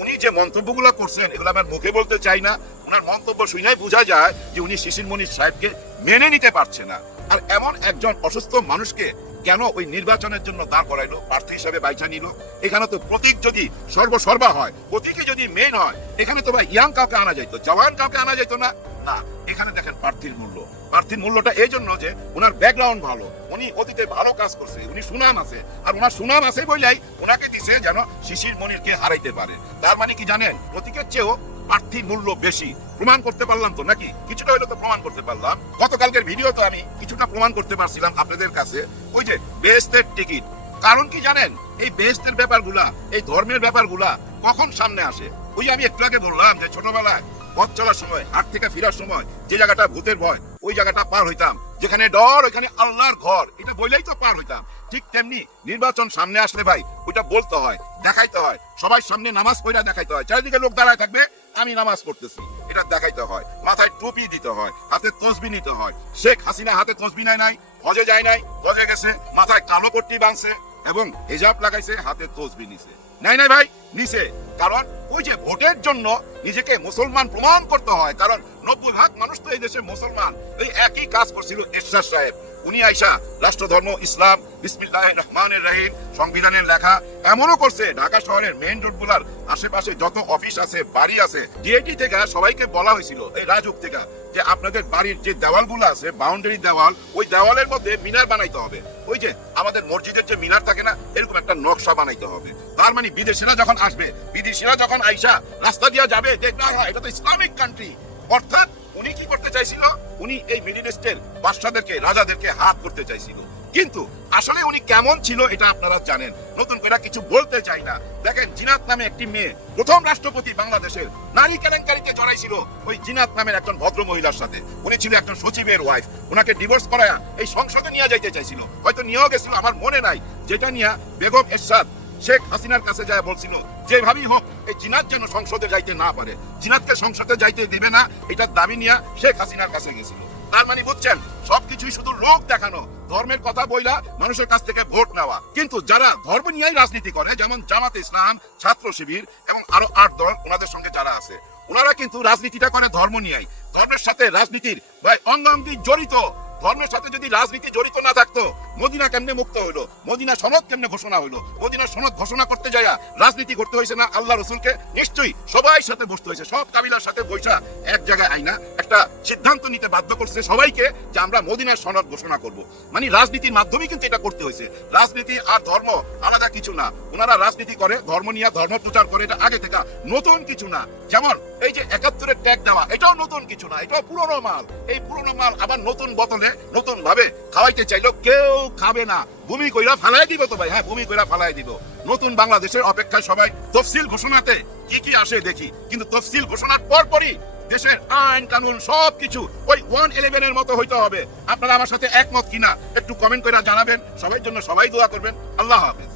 উনি যে মন্তব্যগুলো করছেন, এগুলো আমার মুখে বলতে চাই না। ওনার মন্তব্য শুনেই বোঝা যায় যে উনি শিশির মনির সাহেবকে মেনে নিতে পারছে না। আর এমন একজন অসুস্থ মানুষকে কেন ওই নির্বাচনের জন্য দাঁড় করাইলো, প্রার্থী হিসাবে বাইচা নিল? এখানে তো প্রতীক যদি সর্বসর্বা হয়, প্রতীকই যদি মেন হয়, এখানে তো ভাই ইয়াং কাউকে আনা যাইতো, জওয়ান কাউকে আনা যাইতো না। না, এখানে দেখেন প্রার্থীর মূল্য। প্রার্থীর মূল্যটা এই জন্য যে ওনার ব্যাকগ্রাউন্ড ভালো, উনি অতীতে ভালো কাজ করছে, উনি সুনাম আছে। আর ওনার সুনাম আছে বলেই ওনাকে দিছে যেন শিশির মনিরকে হারাইতে পারে। তার মানে কি জানেন, প্রতীকের চেয়েও প্রার্থীর মূল্য বেশি। প্রমাণ করতে পারলাম তো নাকি? কিছুটা হইলে তো প্রমাণ করতে পারলাম। গতকালকের ভিডিও তো আমি কিছুটা প্রমাণ করতে পারছিলাম আপনাদের কাছে। ওই যে বেহেশতের টিকিট, কারণ কি জানেন, এই বেহেশতের ব্যাপারগুলা, এই ধর্মের ব্যাপারগুলা কখন সামনে আসে? ওই আমি একটু আগে বললাম যে ছোটবেলায় পথ চলার সময়, হাট থেকে ফেরার সময় যে জায়গাটা ভূতের ভয়, ওই জায়গাটা পার হইতাম। যেখানে ডর ওইখানে আল্লাহর ঘর, এটা বললেই তো পার হইতাম। ঠিক তেমনি নির্বাচন সামনে আসলে ভাই ওইটা বলতে হয়, দেখাইতে হয়। সবাই সামনে নামাজ পড়া দেখাইতে হয়, চারিদিকে লোক দাঁড়ায় থাকবে, আমি নামাজ পড়তেছি, এটা দেখাইতে হয়। মাথায় টুপি দিতে হয়, হাতে তসবি নিতে হয়। শেখ হাসিনা হাতে তসবি নাই, হজে যায় নাই, হজে গেছে, মাথায় কালো পট্টি বাঁধছে এবং হিজাব লাগাইছে, হাতে তসবি নিছে। নাই ভাই, নিছে। কারণ ওই যে ভোটের জন্য নিজেকে মুসলমান প্রমাণ করতে হয়। কারণ 90% মানুষ তো এই দেশে মুসলমান। এই একই কাজ করছিল এরশাদ সাহেব। উনি আইসা রাষ্ট্রধর্ম ইসলাম, বিসমিল্লাহির রহমানির রহিম, সংবিধানের লেখা এমনও করছে, ঢাকা শহরের মেইন রোডগুলোর আশেপাশে যত অফিস আছে, বাড়ি আছে, ডিআইটি থেকে সবাইকে বলা হয়েছিল, এই রাজুক থেকে, যে আপনাদের বাড়ির যে দেওয়ালগুলো আছে, বাউন্ডারি দেওয়াল, ওই দেওয়ালের মধ্যে মিনার বানাইতে হবে। ওই যে আমাদের মসজিদের যে মিনার থাকে না, এরকম একটা নকশা বানাইতে হবে। তার মানে বিদেশিরা যখন আসবে, বিদেশিরা যখন আইসা রাস্তা দিয়ে যাবে, দেখবে এটা তো ইসলামিক কান্ট্রি। অর্থাৎ উনি কি করতে চাইছিল, উনি এই মিডল ইস্টের বাদশাদেরকে, রাজাদেরকে হাত করতে চাইছিল। কিন্তু আসলে উনি কেমন ছিল এটা আপনারা জানেন, নতুন করে কিছু বলতে চাই না। দেখেন, জিনাত নামে একটি মেয়ে প্রথম রাষ্ট্রপতি বাংলাদেশের, নারী কেলেঙ্কারিতে জড়াইছিল ওই জিনাত নামের একজন ভদ্র মহিলার সাথে। উনি ছিল একজন সচিবের ওয়াইফ। ওনাকে ডিভোর্স করায়া এই সংসদে নিয়ে যাইতে চাইছিল, হয়তো নিয়েও গেছিল, আমার মনে নাই। যেটা নিয়ে বেগম এরশাদ শেখ হাসিনার কাছে যায় বলছিল, যেভাবেই হোক এই জিনাত যেন সংসদে যাইতে না পারে, জিনাতকে সংসদে যাইতে দিবে না, এটার দাবি নিয়ে শেখ হাসিনার কাছে গেছিল। তার মানে বুঝছেন, সবকিছুই শুধু লোক দেখানো, ধর্মের কথা বইলা মানুষের কাছ থেকে ভোট নেওয়া। কিন্তু যারা ধর্ম নিয়েই রাজনীতি করে, যেমন জামাতে ইসলাম, ছাত্র শিবির এবং আরো 8 দল, ওনাদের সঙ্গে যারা আছে, ওনারা কিন্তু রাজনীতিটা করে ধর্ম নিয়েই। ধর্মের সাথে রাজনীতির ভাই অঙ্গাঙ্গি জড়িত। ধর্মের সাথে যদি রাজনীতি জড়িত না থাকতো, মদিনা কেমনে মুক্ত হইলো, মদিনা সনদ কেমনে ঘোষণা হইলো, মদিনা সনদ ঘোষণা করতে যায় রাজনীতি করতে হয়েছে না আল্লাহ রসুলকে? নিশ্চয়ই সবাই সাথে বসতে হয়েছে, সব কাবিলার সাথে বৈশা এক জায়গায় আইনা একটা সিদ্ধান্ত নিতে বাধ্য করছে সবাইকে যে আমরা মদিনার সনদ ঘোষণা করব। মানে রাজনীতির মাধ্যমে কিন্তু এটা করতে হয়েছে। রাজনীতি আর ধর্ম আলাদা কিছু না, ওনারা রাজনীতি করে ধর্ম নিয়ে ধর্ম প্রচার করে, এটা আগে থেকে নতুন কিছু না। যেমন এই যে ৭১-এর ট্যাগ দেওয়া, এটাও নতুন কিছু না, এটাও পুরনো মাল। এই পুরনো মাল আবার নতুন বোতলে নতুন ভাবে খাওয়াইতে চাইলো কেউ খাবে না, ভূমি কইরা ফালাই দিব তো ভাই, হ্যাঁ ভূমি কইরা ফালাই দিব। নতুন বাংলাদেশের অপেক্ষায় সবাই তফসিল ঘোষণাতে কি কি আসে দেখি, কিন্তু তফসিল ঘোষণার পরপরই দেশের আইন কানুন সবকিছু ওই 111-এর মতো হইতে হবে। আপনারা আমার সাথে একমত কিনা একটু কমেন্ট করে জানাবেন। সবার জন্য সবাই দোয়া করবেন। আল্লাহ হাফেজ।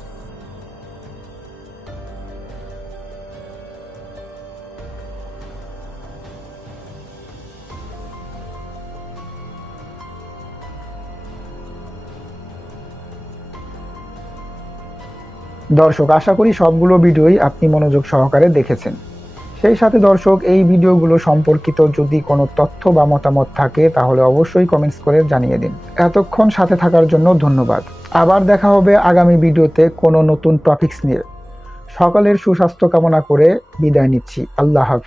দর্শক, আশা করি সবগুলো ভিডিওই আপনি মনোযোগ সহকারে দেখেছেন। সেই সাথে দর্শক, এই ভিডিওগুলো সম্পর্কিত যদি কোনো তথ্য বা মতামত থাকে তাহলে অবশ্যই কমেন্টস করে জানিয়ে দিন। এতক্ষণ সাথে থাকার জন্য ধন্যবাদ। আবার দেখা হবে আগামী ভিডিওতে কোনো নতুন টপিকস নিয়ে। সকলের সুস্বাস্থ্য কামনা করে বিদায় নিচ্ছি। আল্লাহ হাফেজ।